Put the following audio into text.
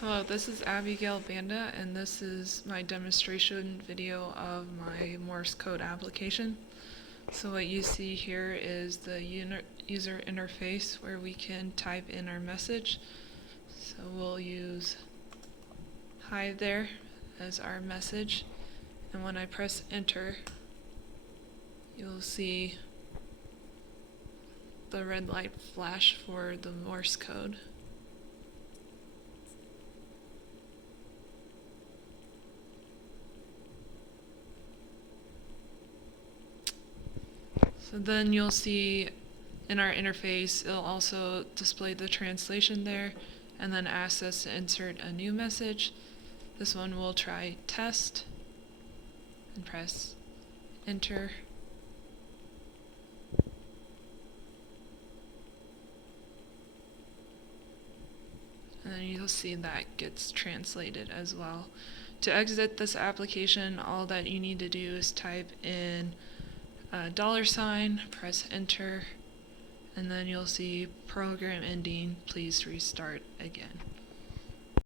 Hello, this is Abigail Banda, and this is my demonstration video of my Morse code application. So what you see here is the user interface where we can type in our message. So we'll use hi there as our message, and when I press enter, you'll see the red light flash for the Morse code. So then you'll see in our interface, it'll also display the translation there and then ask us to insert a new message. This one we'll try test and press enter. And then you'll see that gets translated as well. To exit this application, all that you need to do is type in $, press enter, and then you'll see program ending, please restart again.